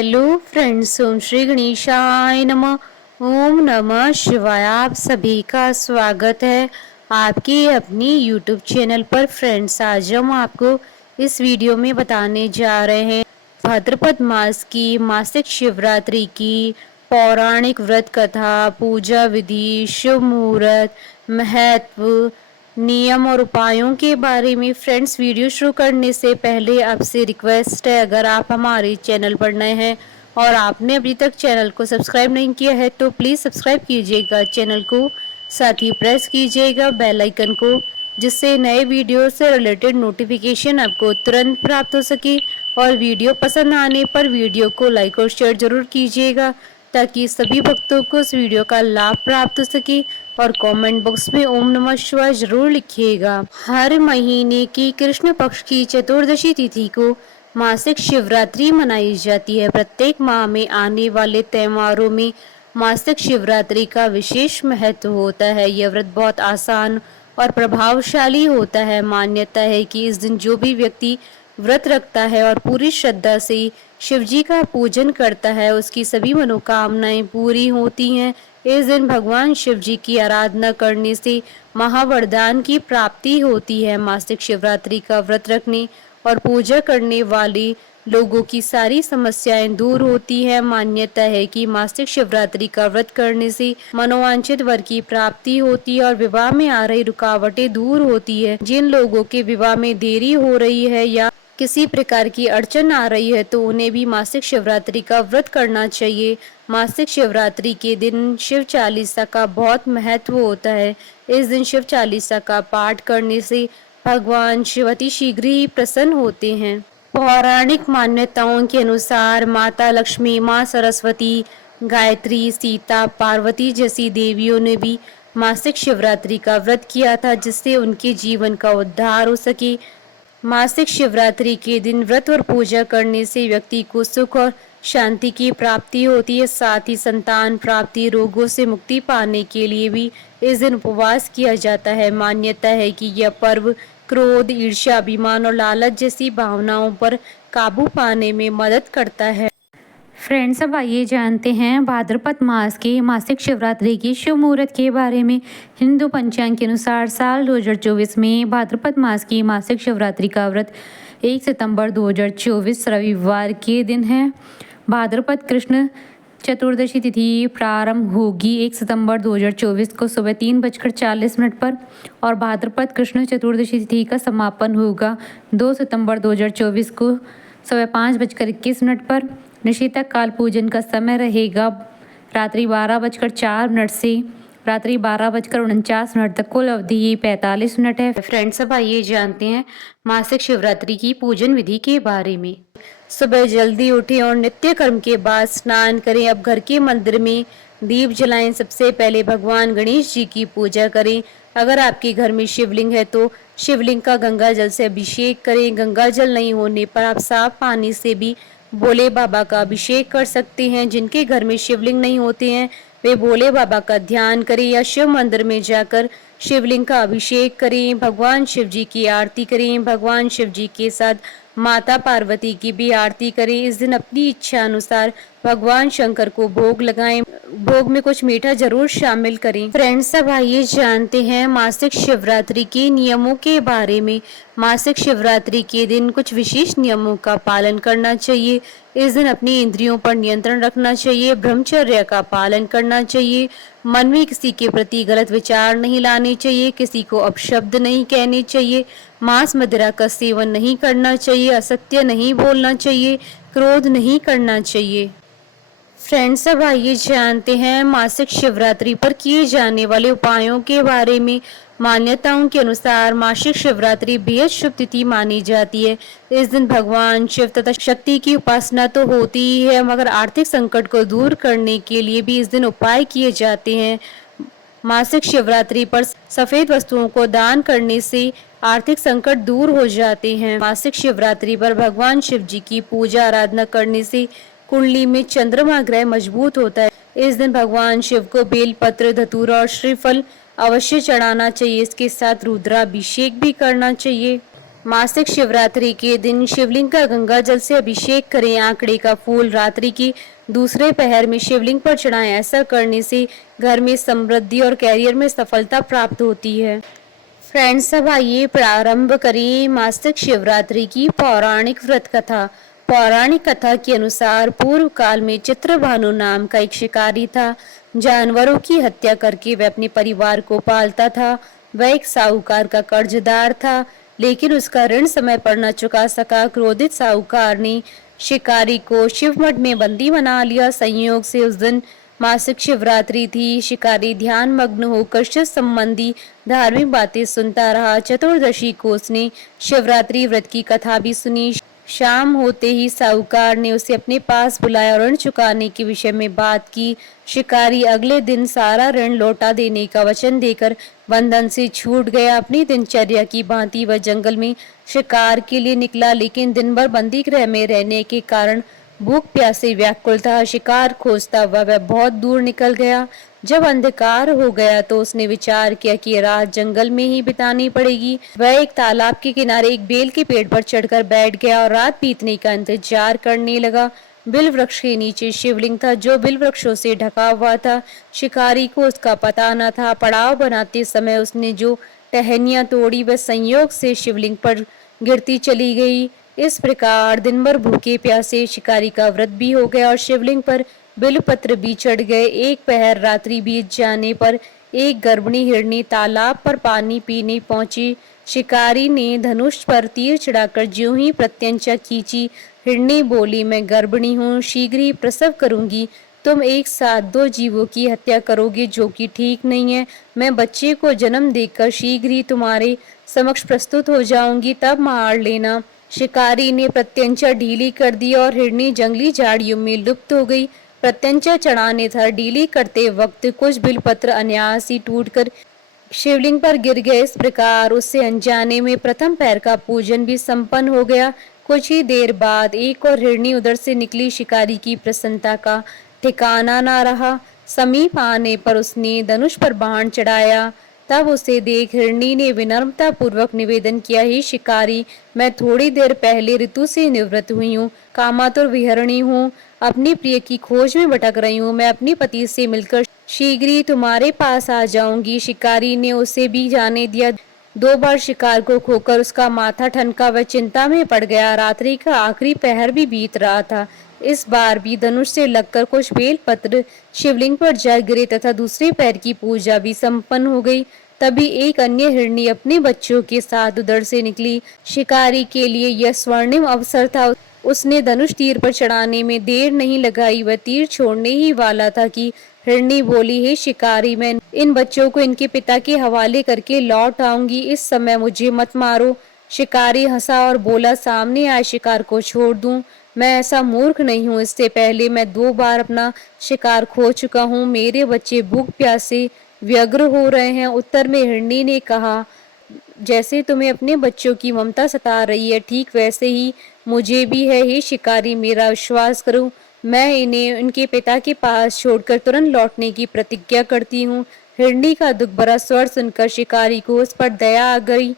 Hello friends, ओम श्री गणेशाय नमः। ओम नमः शिवाय। आप सभी का स्वागत है आपके अपने यूट्यूब चैनल पर। फ्रेंड्स, आज हम आपको इस वीडियो में बताने जा रहे हैं भाद्रपद मास की मासिक शिवरात्रि की पौराणिक व्रत कथा, पूजा विधि, शुभ मुहूर्त, महत्व, नियम और उपायों के बारे में। फ्रेंड्स, वीडियो शुरू करने से पहले आपसे रिक्वेस्ट है, अगर आप हमारे चैनल पर नए हैं और आपने अभी तक चैनल को सब्सक्राइब नहीं किया है तो प्लीज़ सब्सक्राइब कीजिएगा चैनल को, साथ ही प्रेस कीजिएगा बेल आइकन को, जिससे नए वीडियो से रिलेटेड नोटिफिकेशन आपको तुरंत प्राप्त हो सके। और वीडियो पसंद आने पर वीडियो को लाइक और शेयर जरूर कीजिएगा ताकि सभी भक्तों को इस वीडियो का लाभ प्राप्त हो सके। और कमेंट बॉक्स में ओम नमः शिवाय जरूर लिखिएगा। हर महीने की कृष्ण पक्ष की चतुर्दशी तिथि को मासिक शिवरात्रि मनाई जाती है। प्रत्येक माह में आने वाले त्योहारों में मासिक शिवरात्रि का विशेष महत्व होता है। यह व्रत बहुत आसान और प्रभावशाली होता है। मान्यता है कि इस दिन जो भी व्यक्ति व्रत रखता है और पूरी श्रद्धा से शिव जी का पूजन करता है, उसकी सभी मनोकामनाएं पूरी होती हैं। इस दिन भगवान शिव जी की आराधना करने से महावरदान की प्राप्ति होती है। मासिक शिवरात्रि का व्रत रखने और पूजा करने वाले लोगों की सारी समस्याएं दूर होती है। मान्यता है कि मासिक शिवरात्रि का व्रत करने से मनोवांछित वर की प्राप्ति होती है और विवाह में आ रही रुकावटें दूर होती है। जिन लोगों के विवाह में देरी हो रही है या किसी प्रकार की अड़चन आ रही है तो उन्हें भी मासिक शिवरात्रि का व्रत करना चाहिए। मासिक शिवरात्रि के दिन शिव चालीसा का बहुत महत्व होता है। इस दिन शिव चालीसा का पाठ करने से भगवान शिव अति शीघ्र ही प्रसन्न होते हैं। पौराणिक मान्यताओं के अनुसार माता लक्ष्मी, माँ सरस्वती, गायत्री, सीता, पार्वती जैसी देवियों ने भी मासिक शिवरात्रि का व्रत किया था, जिससे उनके जीवन का उद्धार हो सके। मासिक शिवरात्रि के दिन व्रत और पूजा करने से व्यक्ति को सुख और शांति की प्राप्ति होती है। साथ ही संतान प्राप्ति, रोगों से मुक्ति पाने के लिए भी इस दिन उपवास किया जाता है। मान्यता है कि यह पर्व क्रोध, ईर्ष्या, अभिमान और लालच जैसी भावनाओं पर काबू पाने में मदद करता है। फ्रेंड्स, अब आइए जानते हैं भाद्रपद मास की मासिक शिवरात्रि की शुभ मुहूर्त के बारे में। हिंदू पंचांग के अनुसार साल 2024 में भाद्रपद मास की मासिक शिवरात्रि का व्रत 1 सितंबर 2024 रविवार के दिन है। भाद्रपद कृष्ण चतुर्दशी तिथि प्रारंभ होगी 1 सितंबर 2024 को सुबह 3:40 पर और भाद्रपद कृष्ण चतुर्दशी तिथि का समापन होगा 2 सितंबर 2024 को सुबह 5:21 पर। निशीतक काल पूजन का समय रहेगा रात्रि 12:04 से रात्रि 12:49 तक। कुल अवधि 45 मिनट है। फ्रेंड्स, अब आइए जानते हैं मासिक शिवरात्रि की पूजन विधि के बारे में। सुबह जल्दी उठें और नित्य कर्म के बाद स्नान करें। अब घर के मंदिर में दीप जलाएं। सबसे पहले भगवान गणेश जी की पूजा करें। अगर आपके घर में शिवलिंग है तो शिवलिंग का गंगा जल से अभिषेक करें। गंगा जल नहीं होने पर आप साफ पानी से भी भोले बाबा का अभिषेक कर सकते हैं। जिनके घर में शिवलिंग नहीं होते हैं वे भोले बाबा का ध्यान करें या शिव मंदिर में जाकर शिवलिंग का अभिषेक करें। भगवान शिव जी की आरती करें। भगवान शिव जी के साथ माता पार्वती की भी आरती करें। इस दिन अपनी इच्छा अनुसार भगवान शंकर को भोग लगाएं। भोग में कुछ मीठा जरूर शामिल करें। फ्रेंड्स, अब आइए जानते हैं मासिक शिवरात्रि के नियमों के बारे में। मासिक शिवरात्रि के दिन कुछ विशेष नियमों का पालन करना चाहिए। इस दिन अपनी इंद्रियों पर नियंत्रण रखना चाहिए। ब्रह्मचर्य का पालन करना चाहिए। मन में किसी के प्रति गलत विचार नहीं लाने चाहिए। किसी को अपशब्द नहीं कहने चाहिए। मांस मदिरा का सेवन नहीं करना चाहिए। असत्य नहीं बोलना चाहिए। क्रोध नहीं करना चाहिए। फ्रेंड्स, अब आइए जानते हैं मासिक शिवरात्रि पर किए जाने वाले उपायों के बारे में। मान्यताओं के अनुसार मासिक शिवरात्रि बेहद शुभ तिथि मानी जाती है। इस दिन भगवान शिव तथा शक्ति की उपासना तो होती ही है, मगर आर्थिक संकट को दूर करने के लिए भी इस दिन उपाय किए जाते हैं। मासिक शिवरात्रि पर सफेद वस्तुओं को दान करने से आर्थिक संकट दूर हो जाते हैं। मासिक शिवरात्रि पर भगवान शिव जी की पूजा आराधना करने से कुंडली में चंद्रमा ग्रह मजबूत होता है। इस दिन भगवान शिव को बेलपत्र, धतूरा और श्रीफल अवश्य चढ़ाना चाहिए। इसके साथ रुद्राभिषेक भी करना चाहिए। मासिक शिवरात्रि के दिन शिवलिंग का गंगा जल से अभिषेक करें। आंकड़े का फूल रात्रि की दूसरे पहर में शिवलिंग पर चढ़ाएं। ऐसा करने से घर में समृद्धि और कैरियर में सफलता प्राप्त होती है। फ्रेंड्स, अब आइए प्रारंभ करें मासिक शिवरात्रि की पौराणिक व्रत कथा। पौराणिक कथा के अनुसार पूर्व काल में चित्रभानु नाम का एक शिकारी था। जानवरों की हत्या करके वह अपने परिवार को पालता था। वह एक साहूकार का कर्जदार था, लेकिन उसका ऋण समय पर न चुका सका। क्रोधित साहूकार ने शिकारी को शिवमठ में बंदी बना लिया। संयोग से उस दिन मासिक शिवरात्रि थी। शिकारी ध्यान मग्न होकर शिव संबंधी धार्मिक बातें सुनता रहा। चतुर्दशी को उसने शिवरात्रि व्रत की कथा भी सुनी। शाम होते ही साहूकार ने उसे अपने पास बुलाया और ऋण चुकाने के विषय में बात की। शिकारी अगले दिन सारा ऋण लौटा देने का वचन देकर बंधन से छूट गया। अपनी दिनचर्या की भांति वह जंगल में शिकार के लिए निकला, लेकिन दिन भर बंदी गृह में रहने के कारण भूख प्यास से व्याकुल था। शिकार खोजता हुआ वह बहुत दूर निकल गया। जब अंधकार हो गया तो उसने विचार किया कि रात जंगल में ही बितानी पड़ेगी। वह एक तालाब के किनारे एक बेल के पेड़ पर चढ़कर बैठ गया और रात बीतने का इंतजार करने लगा। बिल वृक्ष के नीचे शिवलिंग था, जो बिल वृक्षों से ढका हुआ था। शिकारी को उसका पता न था। पड़ाव बनाते समय उसने जो टहनियां तोड़ी वह संयोग से शिवलिंग पर गिरती चली गई। इस प्रकार दिन भर भूखे प्यासे शिकारी का व्रत भी हो गया और शिवलिंग पर बिलपत्र भी चढ़ गए। एक पहर रात्रि बीत जाने पर एक गर्भिणी हिरनी तालाब पर पानी पीने पहुंची। शिकारी ने धनुष पर तीर चढ़ाकर ज्यों ही प्रत्यंचा खींची। हिरनी बोली, मैं गर्भिणी हूँ, शीघ्र ही प्रसव करूंगी। तुम एक साथ दो जीवों की हत्या करोगे, जो कि ठीक नहीं है। मैं बच्चे को जन्म देकर शीघ्र ही तुम्हारे समक्ष प्रस्तुत हो जाऊंगी, तब मार लेना। शिकारी ने प्रत्यंचा ढीली कर दी और हिरनी जंगली झाड़ियों में लुप्त हो गई। प्रत्यंचा चढ़ाने था। ढीली करते वक्त कुछ बिलपत्र अनायास ही टूटकर शिवलिंग पर गिर गए। इस प्रकार उससे अनजाने में प्रथम पैर का पूजन भी संपन्न हो गया। कुछ ही देर बाद एक और हिरनी उधर से निकली। शिकारी की प्रसन्नता का ठिकाना न रहा। समीप आने पर उसने धनुष पर बाण चढ़ाया। तब उसे देख हिरनी ने विनम्रता पूर्वक निवेदन किया, हे शिकारी, मैं थोड़ी देर पहले ऋतु से निवृत्त हुई हूँ, कामातुर विहरणी हूँ, अपनी प्रिय की खोज में भटक रही हूँ। मैं अपनी पति से मिलकर शीघ्र ही तुम्हारे पास आ जाऊंगी। शिकारी ने उसे भी जाने दिया। दो बार शिकार को खोकर उसका माथा ठनका। वह चिंता में पड़ गया। रात्रि का आखिरी पहर भी बीत रहा था। इस बार भी धनुष से लगकर कुछ बेल पत्र शिवलिंग पर जा गिरे तथा दूसरे पैर की पूजा भी संपन्न हो गई। तभी एक अन्य हिरनी अपने बच्चों के साथ उधर से निकली। शिकारी के लिए यह स्वर्णिम अवसर था। उसने धनुष तीर पर चढ़ाने में देर नहीं लगाई। वह तीर छोड़ने ही वाला था कि हिरनी बोली, हे शिकारी, मैं इन बच्चों को इनके पिता के हवाले करके लौट आऊंगी, इस समय मुझे मत मारो। शिकारी हंसा और बोला, सामने आए शिकार को छोड़ दूं? मैं ऐसा मूर्ख नहीं हूँ। इससे पहले मैं 2 बार अपना शिकार खो चुका हूँ। मेरे बच्चे भूख प्यास से व्यग्र हो रहे हैं। उत्तर में हिरनी ने कहा, जैसे तुम्हें अपने बच्चों की ममता सता रही है, ठीक वैसे ही मुझे भी है। हे शिकारी, मेरा विश्वास करो, मैं इन्हें उनके पिता के पास छोड़कर तुरंत लौटने की प्रतिज्ञा करती हूँ। हिरनी का दुख भरा स्वर सुनकर शिकारी को उस पर दया आ गई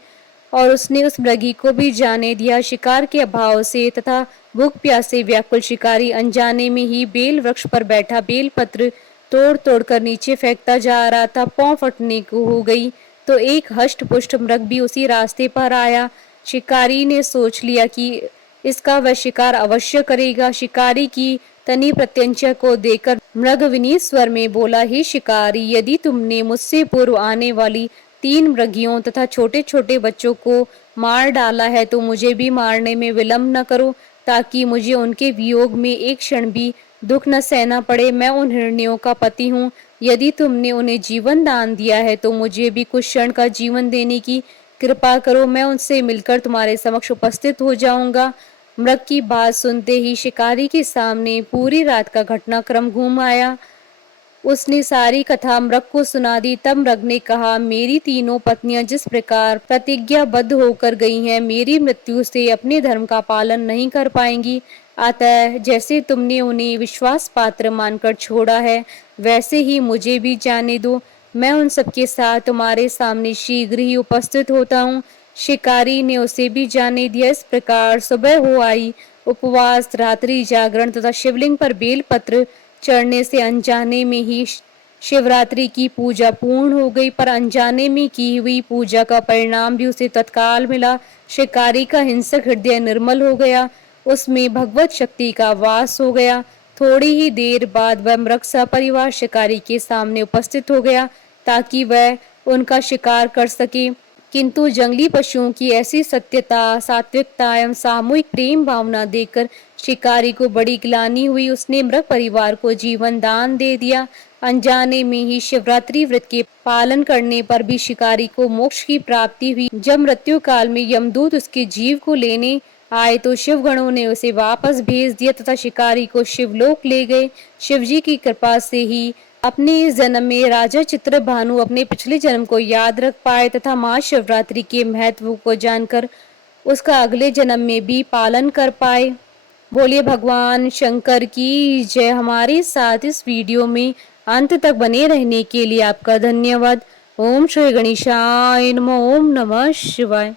और उसने उस मृगी को भी जाने दिया। शिकार के अभाव से तथा भूख प्यास से व्याकुल शिकारी अनजाने में ही बेल वृक्ष पर बैठा बेल पत्र तोड़ तोड़ कर नीचे फेंकता जा रहा था। पांव फटने को हो गई तो एक हष्ट पुष्ट मृग भी उसी रास्ते पर आया। शिकारी ने सोच लिया कि इसका वह शिकार अवश्य करेगा। शिकारी की तनी प्रत्यंचा को देखकर मृग विनीत स्वर में बोला, हे शिकारी, यदि तुमने मुझसे पूर्व आने वाली 3 मृगियों तथा छोटे छोटे बच्चों को मार डाला है तो मुझे भी मारने में विलंब न करो, ताकि मुझे उनके वियोग में एक क्षण भी दुख न सहना पड़े। मैं उन हिरनियों का पति हूँ। यदि तुमने उन्हें जीवन दान दिया है तो मुझे भी कुछ क्षण का जीवन देने की कृपा करो। मैं उनसे मिलकर तुम्हारे समक्ष उपस्थित हो जाऊंगा। मृग की बात सुनते ही शिकारी के सामने पूरी रात का घटनाक्रम घूम आया। उसने सारी कथा मृग को सुना दी। तब मृग ने कहा, मेरी तीनों पत्नियां जिस प्रकार प्रतिज्ञाबद्ध होकर गई हैं, मेरी मृत्यु से अपने धर्म का पालन नहीं कर पाएंगी। अतः जैसे तुमने उन्हें विश्वास पात्र मानकर छोड़ा है, वैसे ही मुझे भी जाने दो। मैं उन सबके साथ तुम्हारे सामने शीघ्र ही उपस्थित होता हूँ। शिकारी ने उसे भी जाने दिया। इस प्रकार सुबह हो आई। उपवास, रात्रि जागरण तथा शिवलिंग पर बेलपत्र चढ़ने से अनजाने में ही शिवरात्रि की पूजा पूर्ण हो गई, पर अनजाने में की हुई पूजा का परिणाम भी उसे तत्काल मिला। शिकारी का हिंसक हृदय निर्मल हो गया, उसमें भगवत शक्ति का वास हो गया। थोड़ी ही देर बाद वह मृग सपरिवार शिकारी के सामने उपस्थित हो गया ताकि वह उनका शिकार कर सके। किंतु जंगली पशुओं की ऐसी सत्यता, सात्विकता एवं सामूहिक प्रेम भावना देखकर शिकारी को बड़ी ग्लानि हुई। उसने मृग परिवार को जीवन दान दे दिया। अनजाने में ही शिवरात्रि व्रत के पालन करने पर भी शिकारी को मोक्ष की प्राप्ति हुई। जब मृत्यु काल में यमदूत उसके जीव को लेने आए तो शिवगणों ने उसे वापस भेज दिया तथा शिकारी को शिवलोक ले गए। शिवजी की कृपा से ही अपने इस जन्म में राजा चित्रभानु अपने पिछले जन्म को याद रख पाए तथा महाशिवरात्रि के महत्व को जानकर उसका अगले जन्म में भी पालन कर पाए। बोलिए भगवान शंकर की जय। हमारे साथ इस वीडियो में अंत तक बने रहने के लिए आपका धन्यवाद। ओम श्री गणेशाय नमः। ओम नमः शिवाय।